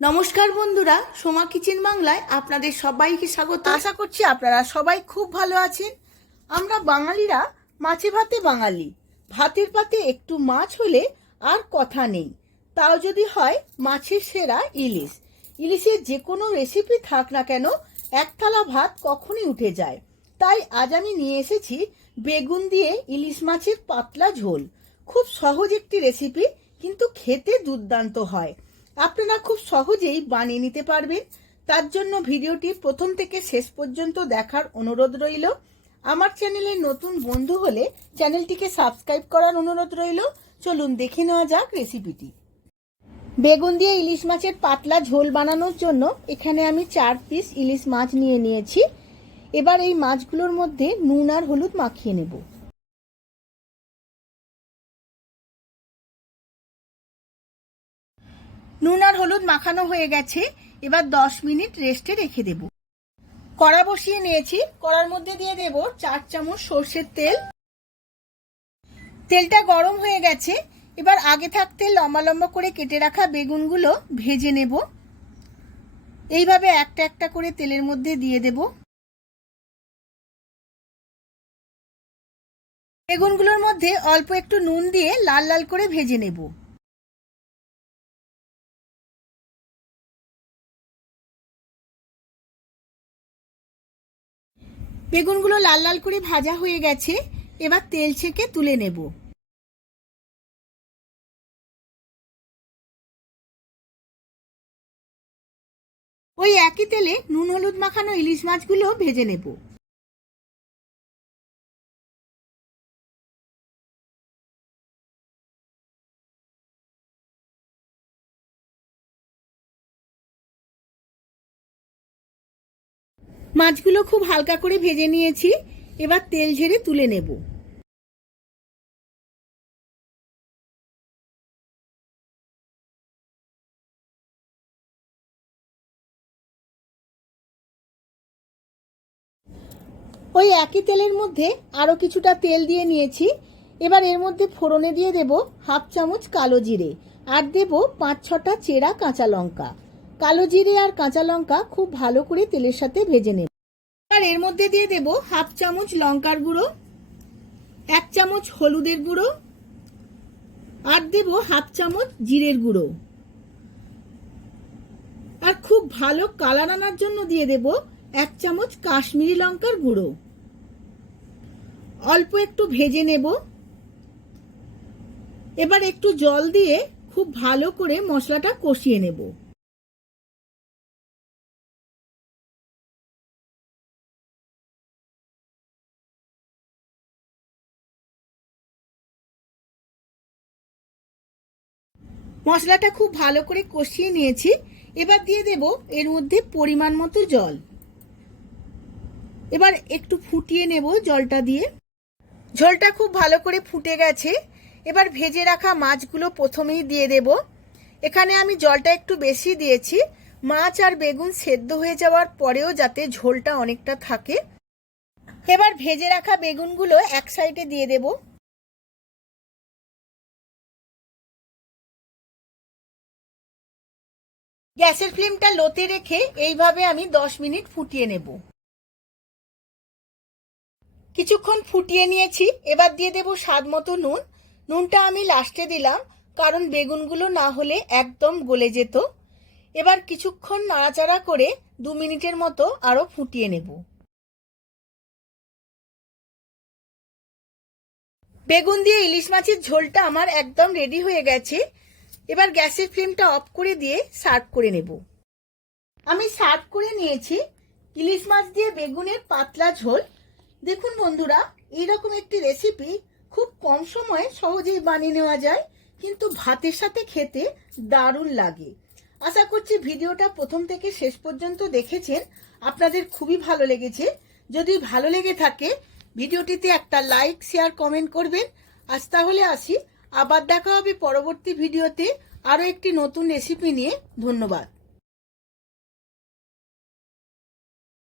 নমস্কার বন্ধুরা, সোমা কিচেন বাংলায় আপনাদের সবাইকে স্বাগত। আশা করছি আপনারা সবাই খুব ভালো আছেন। আমরা বাঙালিরা মাছে ভাতে বাঙালি। ভাতের পাতে একটু মাছ হলে আর কথা নেই, তাও যদি হয় মাছের সেরা ইলিশ। ইলিশের যে কোনো রেসিপি থাক না কেন, এক থালা ভাত কখনই উঠে যায়। তাই আজ আমি নিয়ে এসেছি বেগুন দিয়ে ইলিশ মাছের পাতলা ঝোল। খুব সহজ একটি রেসিপি, কিন্তু খেতে দুর্দান্ত হয়। আপনারা খুব সহজেই বানিয়ে নিতে পারবেন। তার জন্য ভিডিওটি প্রথম থেকে শেষ পর্যন্ত দেখার অনুরোধ রইল। আমার চ্যানেলের নতুন বন্ধু হলে চ্যানেলটিকে সাবস্ক্রাইব করার অনুরোধ রইল। চলুন দেখে নেওয়া যাক রেসিপিটি। বেগুন দিয়ে ইলিশ মাছের পাতলা ঝোল বানানোর জন্য এখানে আমি 4 পিস ইলিশ মাছ নিয়ে নিয়েছি। এবার এই মাছগুলোর মধ্যে নুন আর হলুদ মাখিয়ে নেব। নুন আর হলুদ মাখানো হয়ে গেছে। এবার 10 মিনিট রেস্টে রেখে দেব। কড়া বসিয়ে নিয়েছি, কড়ার মধ্যে দিয়ে দেব 4 চামচ সর্ষের তেল। তেলটা গরম হয়ে গেছে। এবার আগে থাকতে লম্বা লম্বা করে কেটে রাখা বেগুনগুলো ভেজে নেব। এইভাবে একটা একটা করে তেলের মধ্যে দিয়ে দেব। বেগুনগুলোর মধ্যে অল্প একটু নুন দিয়ে লাল লাল করে ভেজে নেব। বেগুনগুলো লাল লাল করে ভাজা হয়ে গেছে। এবার তেল ছেঁকে তুলে নেব। ওই একই তেলে নুন হলুদ মাখানো ইলিশ মাছগুলো ভেজে নেব। মাছগুলো খুব হালকা করে ভেজে নিয়েছি। এবার তেল ঝেড়ে তুলে নেব। ওই একই তেলের মধ্যে আরো কিছুটা তেল দিয়ে নিয়েছি। এবার এর মধ্যে ফোড়নে দিয়ে দেব হাফ চামচ কালো জিরে, আর দেব 5-6টা চেরা কাঁচা লঙ্কা। কালো জিরে আর কাঁচা লঙ্কা খুব ভালো করে তেলের সাথে ভেজে নেব। আর এর মধ্যে দিয়ে দেব হাফ চামচ লঙ্কার গুঁড়ো, 1 চামচ হলুদের গুঁড়ো, আর দেব হাফ চামচ জিরের গুঁড়ো। আর খুব ভালো কালার আনার জন্য দিয়ে দেব 1 চামচ কাশ্মীরি লঙ্কার গুঁড়ো। অল্প একটু ভেজে নেব। এবার একটু জল দিয়ে খুব ভালো করে মশলাটা কষিয়ে নেব। মশলাটা খুব ভালো করে কষিয়ে নিয়েছি। এবার দিয়ে দেব এর মধ্যে পরিমাণ মতো জল। এবার একটু ফুটিয়ে নেব জলটা দিয়ে। ঝোলটা খুব ভালো করে ফুটে গেছে। এবার ভেজে রাখা মাছগুলো প্রথমেই দিয়ে দেব। এখানে আমি জলটা একটু বেশি দিয়েছি, মাছ আর বেগুন সেদ্ধ হয়ে যাওয়ার পরেও যাতে ঝোলটা অনেকটা থাকে। এবার ভেজে রাখা বেগুনগুলো এক সাইডে দিয়ে দেব। গ্যাসের ফ্লেমটা লোতে রেখে এইভাবে আমি 10 মিনিট ফুটিয়ে নেব। কিছুক্ষণ ফুটিয়ে নিয়েছি। এবার দিয়ে দেব স্বাদ মতো নুন। নুনটা আমি লাস্টে দিলাম, কারণ বেগুনগুলো না হলে একদম গলে যেত। এবার কিছুক্ষণ নাড়াচাড়া করে 2 মিনিটের মতো আরো ফুটিয়ে নেব। বেগুন দিয়ে ইলিশ মাছের ঝোলটা আমার একদম রেডি হয়ে গেছে। এবার গ্যাসের ফ্লেমটা অফ করে দিয়ে সার্ভ করে নেব। আমি সার্ভ করে নিয়েছি ইলিশ মাছ দিয়ে বেগুনের পাতলা ঝোল। দেখুন বন্ধুরা, এইরকম একটি রেসিপি খুব কম সময়ে সহজেই বানিয়ে নেওয়া যায়, কিন্তু ভাতের সাথে খেতে দারুণ লাগে। আশা করছি ভিডিওটা প্রথম থেকে শেষ পর্যন্ত দেখেছেন, আপনাদের খুবই ভালো লেগেছে। যদি ভালো লেগে থাকে ভিডিওটিতে একটা লাইক, শেয়ার, কমেন্ট করবেন। আজ তাহলে আসি, আবার দেখা হবে পরবর্তী ভিডিওতে আরো একটি নতুন রেসিপি নিয়ে। ধন্যবাদ।